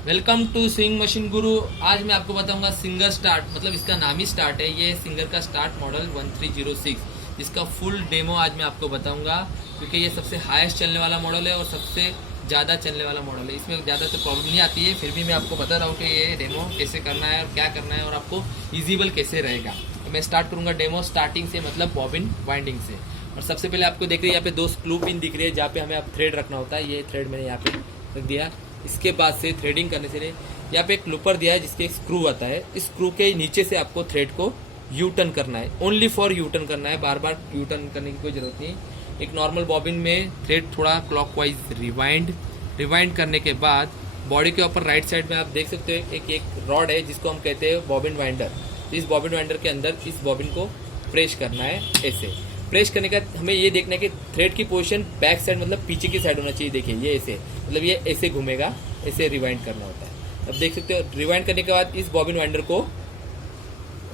Welcome to swing machine गुरु। आज मैं आपको बताऊंगा सिंगर स्टार्ट, मतलब इसका नाम ही स्टार्ट है। ये सिंगर का स्टार्ट मॉडल 1306, इसका फुल डेमो आज मैं आपको बताऊंगा, क्योंकि ये सबसे हाईएस्ट चलने वाला मॉडल है और सबसे ज़्यादा चलने वाला मॉडल है। इसमें ज़्यादा तो प्रॉब्लम नहीं आती है, फिर भी मैं आपको बता रहा हूँ कि ये डेमो कैसे करना है और क्या करना है और आपको ईजीबल कैसे रहेगा। तो मैं स्टार्ट करूँगा डेमो स्टार्टिंग से, मतलब बॉबिन वाइंडिंग से। और सबसे पहले आपको देख रही है यहाँ पे दो स्क्रू पिन दिख रही है, जहाँ पे हमें अब थ्रेड रखना होता है। ये थ्रेड मैंने यहाँ पे रख दिया। इसके बाद से थ्रेडिंग करने से यहाँ पे एक लूपर दिया है जिसके एक स्क्रू आता है। इस स्क्रू के नीचे से आपको थ्रेड को यू टर्न करना है, ओनली फॉर यू टर्न करना है, बार बार यू टर्न करने की कोई जरूरत नहीं। एक नॉर्मल बॉबिन में थ्रेड थोड़ा क्लॉकवाइज रिवाइंड करने के बाद बॉडी के ऊपर राइट साइड में आप देख सकते हो एक रॉड है जिसको हम कहते हैं बॉबिन वाइंडर। इस बॉबिन वाइंडर के अंदर इस बॉबिन को प्रेस करना है। ऐसे प्रेस करने का हमें ये देखना है कि थ्रेड की पोजीशन बैक साइड, मतलब पीछे की साइड होना चाहिए। देखिए ये ऐसे, मतलब ये ऐसे घूमेगा, ऐसे रिवाइंड करना होता है। अब देख सकते हो रिवाइंड करने के बाद इस बॉबिन वाइंडर को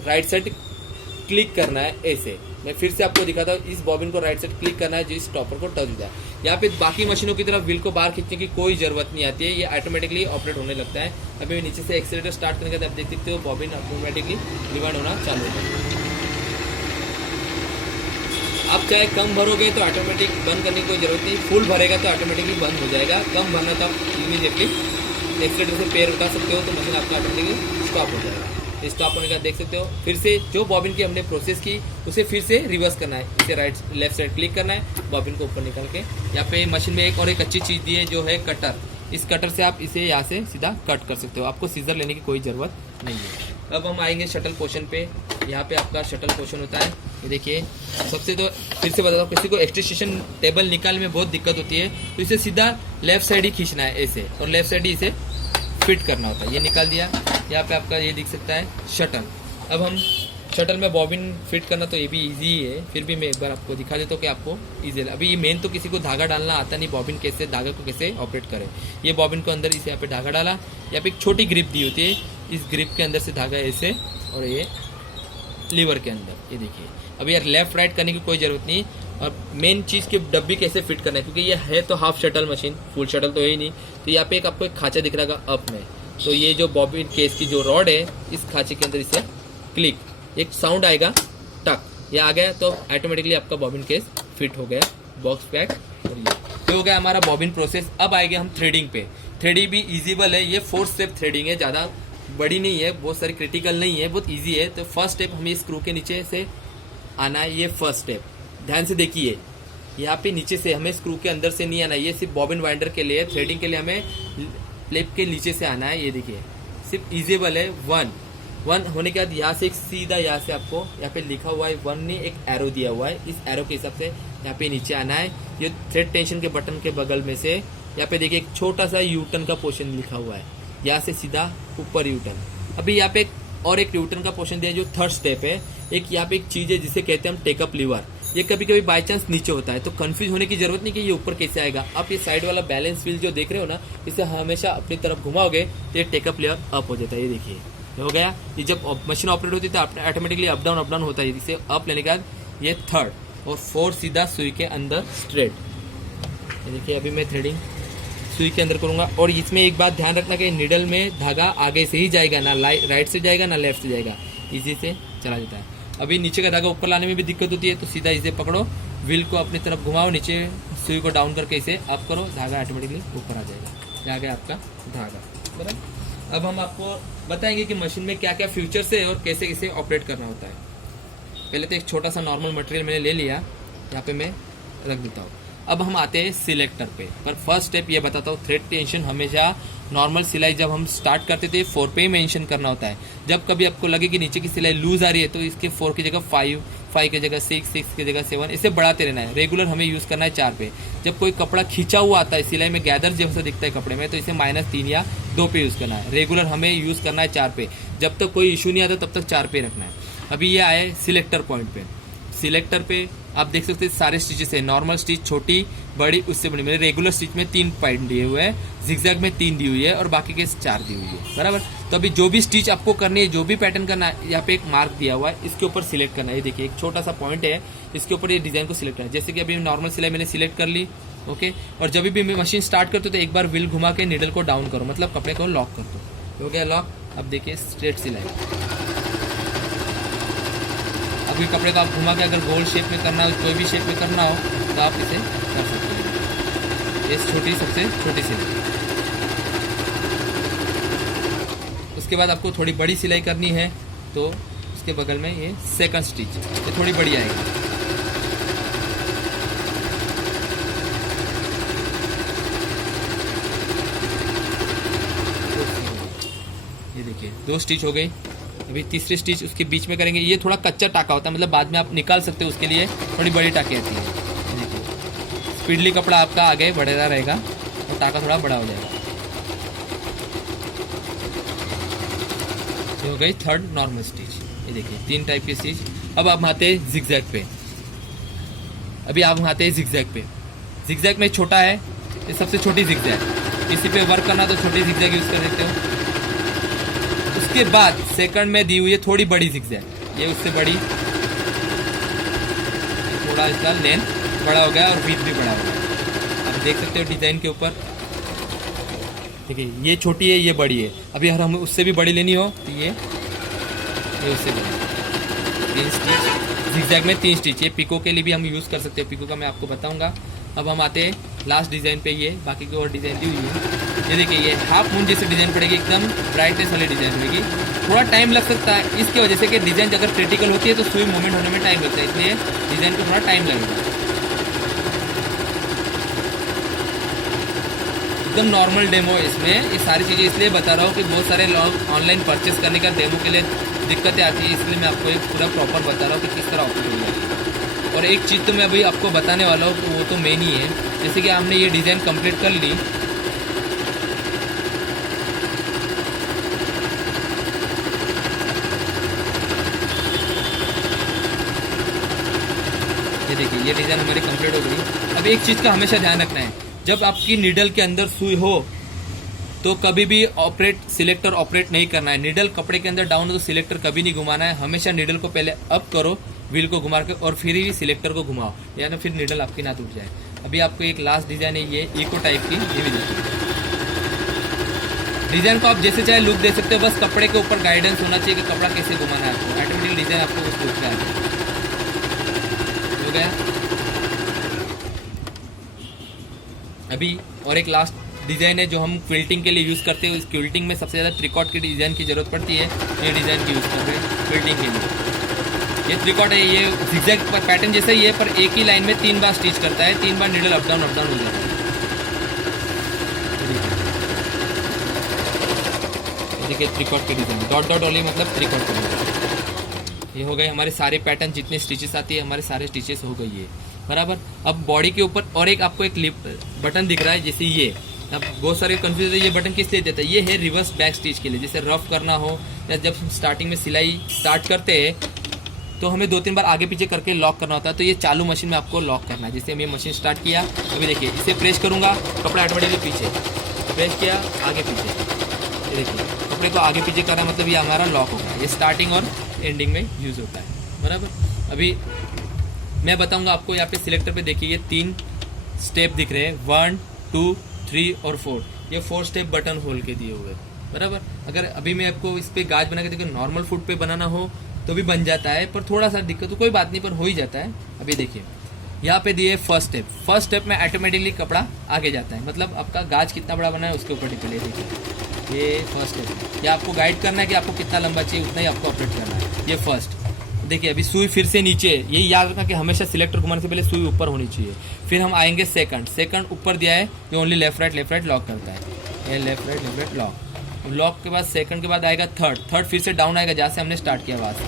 राइट साइड क्लिक करना है। ऐसे मैं फिर से आपको दिखाता हूँ, इस बॉबिन को राइट साइड क्लिक करना है जो इस टॉपर को टच हो जाए। यहाँ पे बाकी मशीनों की तरफ व्हील को बाहर खींचने की कोई जरूरत नहीं आती है, ये ऑटोमेटिकली ऑपरेट होने लगता है। अभी मैं नीचे से एक्सीलेटर स्टार्ट करने के बाद आप देख सकते हो बॉबिन ऑटोमेटिकली रिवाइंड होना चालू हो जाएगा। आप चाहे कम भरोगे तो ऑटोमेटिक बंद करने की कोई जरूरत नहीं, फुल भरेगा तो ऑटोमेटिकली बंद हो जाएगा। कम भरना तो आप इमीडिएटली एक्सीलेटर से पैर उठा सकते हो तो मशीन आपका ऑटोमेटिकली स्टॉप हो जाएगा। स्टॉप होने का देख सकते हो। फिर से जो बॉबिन की हमने प्रोसेस की उसे फिर से रिवर्स करना है। इसे लेफ्ट साइड क्लिक करना है, बॉबिन को ऊपर निकाल के। यहाँ पे मशीन में एक और एक अच्छी चीज़ दी है जो है कटर। इस कटर से आप इसे यहाँ से सीधा कट कर सकते हो, आपको सीजर लेने की कोई ज़रूरत नहीं है। अब हम आएंगे शटल पोर्शन पे। यहाँ पे आपका शटल पोर्शन होता है, ये देखिए। सबसे तो फिर से बताता हूँ, किसी को एक्सटेंशन टेबल निकालने में बहुत दिक्कत होती है तो इसे सीधा लेफ्ट साइड ही खींचना है ऐसे, और लेफ्ट साइड ही इसे फिट करना होता है। ये निकाल दिया। यहाँ पे आपका ये दिख सकता है शटल। अब हम शटल में बॉबिन फिट करना तो ये भी इजी है, फिर भी मैं एक बार आपको दिखा देता हूँ कि आपको इजी है। अभी ये मेन तो किसी को धागा डालना आता नहीं, बॉबिन कैसे धागा को कैसे ऑपरेट करे। ये बॉबिन को अंदर इसे यहाँ पे धागा डाला, यहाँ पे एक छोटी ग्रिप दी होती है, इस ग्रिप के अंदर से धागा ऐसे, और ये लीवर के अंदर, ये देखिए। अभी यार लेफ्ट राइट करने की कोई जरूरत नहीं। और मेन चीज़ की डब्बी कैसे फिट करना है, क्योंकि ये है तो half shuttle machine, full shuttle तो है ही नहीं। तो यहाँ पे आपको एक खांचा दिख रहा है अप में, तो ये जो बॉबिन केस की जो रॉड है, इस खांचे के अंदर इसे क्लिक, एक साउंड आएगा टक, ये आ गया तो ऑटोमेटिकली आपका बॉबिन केस फिट हो गया, बॉक्स पैक। और ये तो हो गया हमारा बॉबिन प्रोसेस। अब आएंगे हम थ्रेडिंग पे। थ्रेडिंग भी ईजीबल है, ये 4 स्टेप थ्रेडिंग है, ज़्यादा बड़ी नहीं है, बहुत सारी क्रिटिकल नहीं है, बहुत ईजी है। तो फर्स्ट स्टेप हमें स्क्रू के नीचे से आना है, ये फर्स्ट स्टेप। ध्यान से देखिए, यहाँ पे नीचे से हमें स्क्रू के अंदर से नहीं आना है, ये सिर्फ बॉबिन वाइंडर के लिए। थ्रेडिंग के लिए हमें प्लेप के नीचे से आना है, ये देखिए। सिर्फ ईजीबल है। वन होने के बाद यहाँ से एक सीधा, यहाँ से आपको यहाँ पे लिखा हुआ है 1 ने एक एरो दिया हुआ है, इस एरो के हिसाब से यहाँ पे नीचे आना है। ये थ्रेड टेंशन के बटन के बगल में से यहाँ पे देखिए एक छोटा सा यूटर्न का पोर्शन लिखा हुआ है, यहाँ से सीधा ऊपर यूटर्न। अभी यहाँ पे एक यूटर्न का पोर्शन दिया है जो थर्ड स्टेप है। एक यहाँ पे एक चीज़ है जिसे कहते हैं हम टेकअप लीवर। ये कभी कभी बाई चांस नीचे होता है तो कंफ्यूज होने की जरूरत नहीं कि ये ऊपर कैसे आएगा। आप ये साइड वाला बैलेंस व्हील जो देख रहे हो ना, इसे हमेशा अपनी तरफ घुमाओगे तो ये टेकअप लीवर अप हो जाता है, ये देखिए हो गया। ये जब मशीन ऑपरेट होती है तो ऑटोमेटिकली अप डाउन होता है। इसे अप लेने के बाद ये थर्ड और फोर्थ सीधा सुई के अंदर स्ट्रेट। ये देखिए अभी मैं थ्रेडिंग सुई के अंदर करूंगा। और इसमें एक बात ध्यान रखना कि निडल में धागा आगे से ही जाएगा, ना राइट से जाएगा ना लेफ्ट से जाएगा, इजी से चला जाता है। अभी नीचे का धागा ऊपर लाने में भी दिक्कत होती है तो सीधा इसे पकड़ो, व्हील को अपनी तरफ घुमाओ, नीचे सुई को डाउन करके इसे अप करो, धागा ऑटोमेटिकली ऊपर आ जाएगा। ये आ गया आपका धागा, बराबर। अब हम आपको बताएंगे कि मशीन में क्या क्या फीचर्स है और कैसे इसे ऑपरेट करना होता है। पहले तो एक छोटा सा नॉर्मल मटेरियल मैंने ले लिया, यहाँ पे मैं रख देता हूँ। अब हम आते हैं सिलेक्टर पे। पर फर्स्ट स्टेप ये बताता हूँ, थ्रेड टेंशन हमेशा नॉर्मल सिलाई जब हम स्टार्ट करते थे 4 पे ही मेंशन करना होता है। जब कभी आपको लगे कि नीचे की सिलाई लूज आ रही है तो इसके 4 की जगह 5, 5 की जगह 6, 6 की जगह 7, इसे बढ़ाते रहना है। रेगुलर हमें यूज़ करना है 4 पे। जब कोई कपड़ा खींचा हुआ आता है, सिलाई में गैदर जैसा दिखता है कपड़े में, तो इसे -3 या 2 पे यूज़ करना है। रेगुलर हमें यूज़ करना है 4 पे। जब तक कोई इशू नहीं आता तब तक 4 पे रखना है। अभी ये आए सिलेक्टर पॉइंट पे। सिलेक्टर पे आप देख सकते हैं सारे स्टिचेस है, नॉर्मल स्टिच, छोटी बड़ी, उससे बड़ी। मेरे रेगुलर स्टिच में 3 पॉइंट दिए हुए हैं, जिगजैग में 3 दी हुई है और बाकी के 4 दी हुई है, बराबर। तो अभी जो भी स्टिच आपको करनी है, जो भी पैटर्न करना है, यहाँ पे एक मार्क दिया हुआ है, इसके ऊपर सिलेक्ट करना है। ये देखिए एक छोटा सा पॉइंट है, इसके ऊपर ये डिजाइन को सिलेक्ट करना है। जैसे कि अभी नॉर्मल सिलाई मैंने सिलेक्ट कर ली, ओके। और जब भी मशीन स्टार्ट करते हो तो एक बार व्हील घुमा के नीडल को डाउन करो, मतलब कपड़े को लॉक कर दो। हो गया लॉक। अब देखिए स्ट्रेट सिलाई। अभी कपड़े को आप घुमा के अगर गोल शेप में करना हो, कोई भी शेप में करना हो तो आप इसे कर सकते हो। ये सबसे छोटी सिलाई। उसके बाद आपको थोड़ी बड़ी सिलाई करनी है तो उसके बगल में ये सेकंड स्टिच, ये थोड़ी बड़ी आएगी। ये देखिए 2 स्टिच हो गई। अभी तीसरी स्टिच उसके बीच में करेंगे। ये थोड़ा कच्चा टाका होता है, मतलब बाद में आप निकाल सकते हो, उसके लिए थोड़ी बड़ी टाके आती है। देखिए स्पीडली कपड़ा आपका आगे बढ़ेगा रहेगा और टाका थोड़ा बड़ा हो जाएगा। ये हो गई थर्ड नॉर्मल स्टिच। ये देखिए 3 टाइप की स्टिच। अब आप आते हैं जिगजैग पे। अभी आप आते हैं जिगजैग पे। जिगजैग में छोटा है, ये सबसे छोटी जिगजैग। किसी पे वर्क करना तो छोटी जिगजैग यूज कर सकते हो। उसके बाद सेकंड में दी हुई है थोड़ी बड़ी जिगजैग, ये उससे बड़ी। थोड़ा इसका लेंथ बड़ा हो गया और विड्थ भी बड़ा हो गया। आप देख सकते हो डिजाइन के ऊपर। देखिए ये छोटी है, ये बड़ी है। अभी अगर हम उससे भी बड़ी लेनी हो तो ये उससे बड़ी। 3 स्टिच जिगजैग में 3 स्टिच। ये पिको के लिए भी हम यूज कर सकते हैं, पिको का मैं आपको बताऊंगा। अब हम आते हैं लास्ट डिजाइन पे। ये बाकी की और डिजाइन दी हुई है। ये देखिए ये हाफ मून जैसे डिजाइन पड़ेगी, एकदम ब्राइटनेस वाली डिजाइन होगी। थोड़ा टाइम लग सकता है इसकी वजह से कि डिजाइन अगर क्रिटिकल होती है तो सुई मूवमेंट होने में टाइम लगता है, इसलिए डिजाइन को थोड़ा टाइम लगेगा। एकदम नॉर्मल डेमो है इसमें। ये सारी चीजें इसलिए बता रहा हूँ कि बहुत सारे लोग ऑनलाइन परचेस करने का डेमो के लिए दिक्कतें आती है, इसलिए मैं आपको एक पूरा प्रॉपर बता रहा हूँ कि किस तरह ऑपरेट होगा। और एक चीज़ तो मैं अभी आपको बताने वाला हूँ, वो तो मेन ही है। जैसे कि हमने ये डिज़ाइन कंप्लीट कर ली, ये देखिए ये डिज़ाइन हमारी कंप्लीट हो गई। अब एक चीज़ का हमेशा ध्यान रखना है, जब आपकी नीडल के अंदर सुई हो तो कभी भी सिलेक्टर ऑपरेट नहीं करना है। नीडल कपड़े के अंदर डाउन हो तो सिलेक्टर कभी नहीं घुमाना है। हमेशा नीडल को पहले अप करो, व्हील को घुमा के, और फिर ही सिलेक्टर को घुमाओ, या ना फिर नीडल आपकी ना टूट जाए। अभी आपको एक लास्ट डिजाइन है ये इको टाइप की, ये भी देखिए। डिजाइन को आप जैसे चाहे लुक दे सकते हो, बस कपड़े के ऊपर गाइडेंस होना चाहिए कि कपड़ा कैसे घुमाना है आपको। ऑटोमेटिक डिजाइन आपको उस लुक में आ जाएगा। हो गया। अभी और एक लास्ट डिजाइन है जो हम क्विल्टिंग के लिए यूज करते हैं। इस क्विल्टिंग में सबसे ज्यादा ट्रिकॉट की डिजाइन की जरूरत पड़ती है। ये डिजाइन की यूज कर रहे हैं क्विल्टिंग के लिए। ये ट्रिकॉट है, ये जिगजैग पैटर्न जैसा ही है, पर एक ही लाइन में 3 बार स्टिच करता है। 3 बार नीडल अप डाउन हो जाता है। देखिए ट्रिकॉट की डिजाइन, डॉट डॉट ओनली मतलब ट्रिकॉट की डिजाइन। ये हो गए हमारे सारे पैटर्न, जितने स्टिचेस आती है हमारे सारे स्टिचेस हो गई है बराबर। अब बॉडी के ऊपर और एक आपको एक बटन दिख रहा है, जैसे ये। अब बहुत सारे कंफ्यूज है, ये बटन किस लिए देता है? ये है रिवर्स बैक स्टिच के लिए, जैसे रफ करना हो या जब स्टार्टिंग में सिलाई स्टार्ट करते हैं तो हमें 2-3 बार आगे पीछे करके लॉक करना होता है। तो ये चालू मशीन में आपको लॉक करना है। जैसे हम ये मशीन स्टार्ट किया, अभी देखिए इसे प्रेस करूंगा, कपड़ा ऑटोमेटिकली पीछे, प्रेस किया आगे पीछे। ये देखिए कपड़े को आगे पीछे करना, मतलब ये हमारा लॉक होगा। ये स्टार्टिंग और एंडिंग में यूज होता है बराबर। अभी मैं बताऊंगा आपको, यहाँ पे सिलेक्टर पे देखिए ये 3 स्टेप दिख रहे हैं, 1, 2, 3 और 4। ये 4 स्टेप बटन होल के दिए हुए बराबर। अगर अभी मैं आपको इस पे गाज बना के देखो, नॉर्मल फुट पे बनाना हो तो भी बन जाता है, पर थोड़ा सा दिक्कत तो कोई बात नहीं, पर हो ही जाता है। अभी देखिए यहाँ पे दिए फर्स्ट स्टेप। फर्स्ट स्टेप में ऑटोमेटिकली कपड़ा आगे जाता है, मतलब आपका गाज कितना बड़ा बना है उसके ऊपर डिपेंड है। देखिए ये फर्स्ट स्टेप, ये आपको गाइड करना है कि आपको कितना लंबा चाहिए, उतना ही आपको ऑपरेट करना है। ये फर्स्ट। देखिए अभी सुई फिर से नीचे, यही याद रखना कि हमेशा सिलेक्टर घुमाने से पहले सुई ऊपर होनी चाहिए। फिर हम आएंगे सेकंड ऊपर दिया है, ये ओनली लेफ्ट राइट लॉक करता है। ये लेफ्ट राइट लॉक। लॉक के बाद सेकंड के बाद आएगा थर्ड फिर से डाउन आएगा जहाँ से हमने स्टार्ट किया वहाँ से,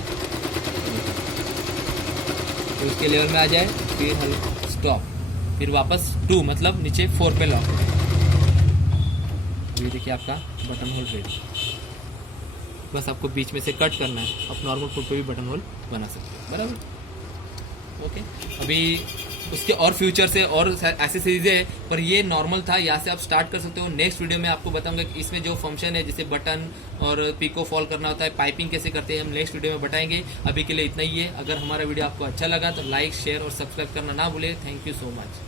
तो उसके लेवल में आ जाए, फिर स्टॉप, फिर वापस 2 मतलब नीचे 4 पे लॉक। ये देखिए आपका बटन होल रेडी। बस आपको बीच में से कट करना है, आप नॉर्मल फुट पे भी बटन होल बना सकते हैं बराबर। ओके, अभी उसके और फ्यूचर्स है और ऐसी चीज़ें है, पर ये नॉर्मल था, यहाँ से आप स्टार्ट कर सकते हो। नेक्स्ट वीडियो में आपको बताऊंगा कि इसमें जो फंक्शन है जैसे बटन और पिको फॉल करना होता है, पाइपिंग कैसे करते हैं, हम नेक्स्ट वीडियो में बताएंगे। अभी के लिए इतना ही है। अगर हमारा वीडियो आपको अच्छा लगा तो लाइक शेयर और सब्सक्राइब करना ना भूले। Thank you so much.